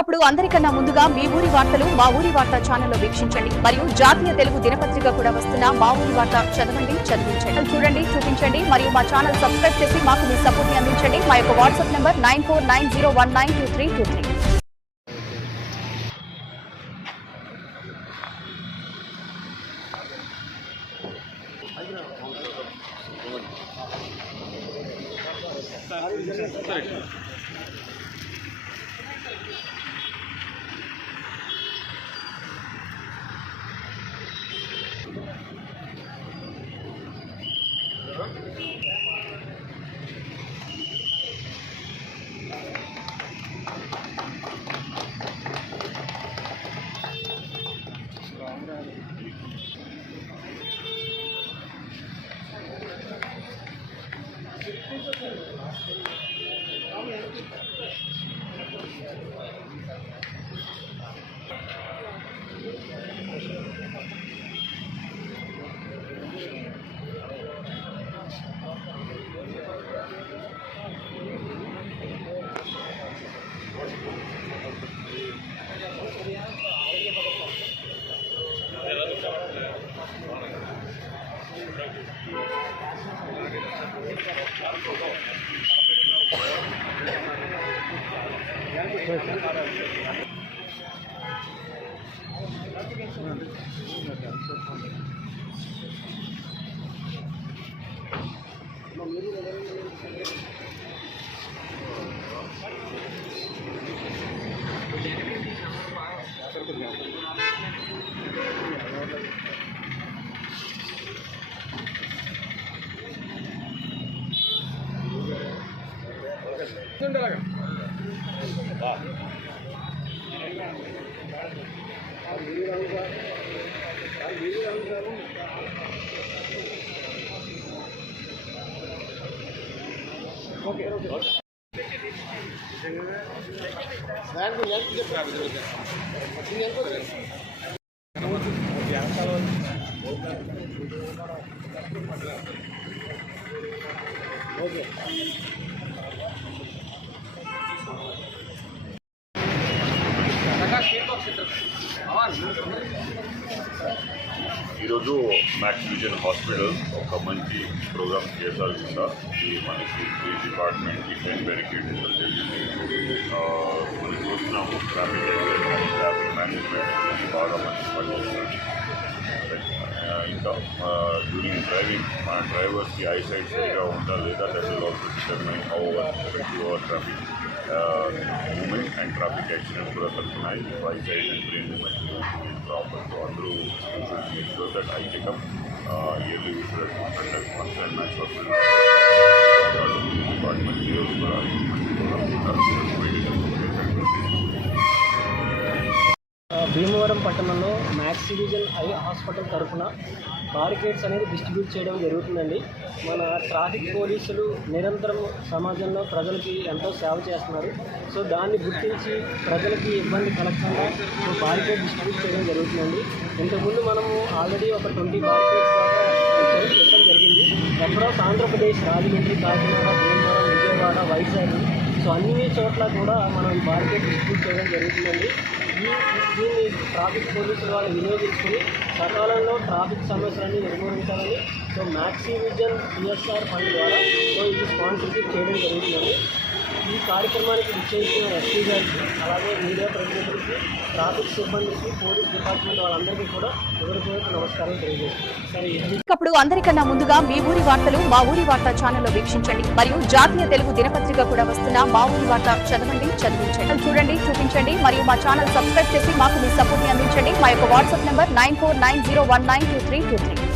అప్పుడు అందరికన్నా ముందుగా మీ ఊరి వార్తలు మా ఊరి వార్త ఛానల్లో వీక్షించండి మరియు జాతీయ తెలుగు దినపత్రిక కూడా వస్తున్న మా ఊరి వార్త చదవండి, చదివించండి, చూడండి, చూపించండి మరియు మా ఛానల్ సబ్స్క్రైబ్ చేసి మాకు మీ సపోర్ట్ ని అందించండి. మా యొక్క వాట్సాప్ నంబర్ 9490192323. ఈరోజు మ్యాక్స్ విజన్ హాస్పిటల్ ఒక మంచి ప్రోగ్రామ్ చేశారు కింద ఈ మనకి పోలీస్ డిపార్ట్మెంట్ డిఫెన్స్ బ్యారికేడ్ జరిగింది. మనం చూస్తున్నాము ట్రాఫిక్ మేనేజ్మెంట్ బాగా మంచి పనిచేస్తారు. ఇంకా డ్యూరింగ్ డ్రైవింగ్ మన డ్రైవర్స్కి ఐ సైట్ సరిగా ఉందా లేదా that will also determine how our traffic movement and traffic accidents కూడా తగ్గుతున్నాయి. Eye sight and brain movement proper. So అందరూ make sure that eye checkup yearly conduct first and Max hospital department ఈరోజు కూడా భీమవరం పట్టణంలో Max Vision eye hospital తరఫున barricades అనేది distribute చేయడం జరుగుతుందండి. మన ట్రాఫిక్ పోలీసులు నిరంతరం సమాజంలో ప్రజలకి ఎంతో సేవ చేస్తున్నారు. సో దాన్ని గుర్తించి ప్రజలకి ఇబ్బంది కలగకుండా బారికేడ్ డిస్ట్రిబ్యూట్ చేయడం జరుగుతుందండి. ఇంతకుముందు మనము ఆల్రెడీ ఒక 20 బారికేడ్స్ చేయడం జరిగింది. అక్రాస్ ఆంధ్రప్రదేశ్, రాజమండ్రి, కాకినాడ, భీమవరం, విజయవాడ, వైజాగ్, సో అన్ని చోట్ల కూడా మనం బారికేడ్ డిస్ట్రిబ్యూట్ చేయడం జరుగుతుందండి. దీన్ని ట్రాఫిక్ పోలీసులు వాళ్ళు వినియోగించుకుని సకాలంలో ట్రాఫిక్ సమస్యలన్నీ నిర్మూలించాలని so Max Vision PSR fund ద్వారా సో ఇది స్పాన్సర్షిప్ చేయడం జరుగుతుందండి. ఈ కార్యక్రమానికి విచ్చేసిన ఎస్పీ గారికి అలాగే మీడియా ప్రతినిధులకి, ట్రాఫిక్ సిబ్బందికి, పోలీస్ డిపార్ట్మెంట్ వాళ్ళందరికీ కూడా హృదయపూర్వక నమస్కారం తెలియజేస్తున్నాను. అప్పుడు అందరికన్నా ముందుగా మీ ఊరి వార్తలు మా ఊరి వార్త ఛానల్లో వీక్షించండి మరియు జాతీయ తెలుగు దినపత్రిక కూడా వస్తున్న మా ఊరి వార్త చదవండి, చదివించండి, చూడండి, చూపించండి మరియు మా ఛానల్ సబ్స్క్రైబ్ చేసి మాకు మీ సపోర్ట్ ని అందించండి. మా యొక్క వాట్సాప్ నంబర్ 9490192323.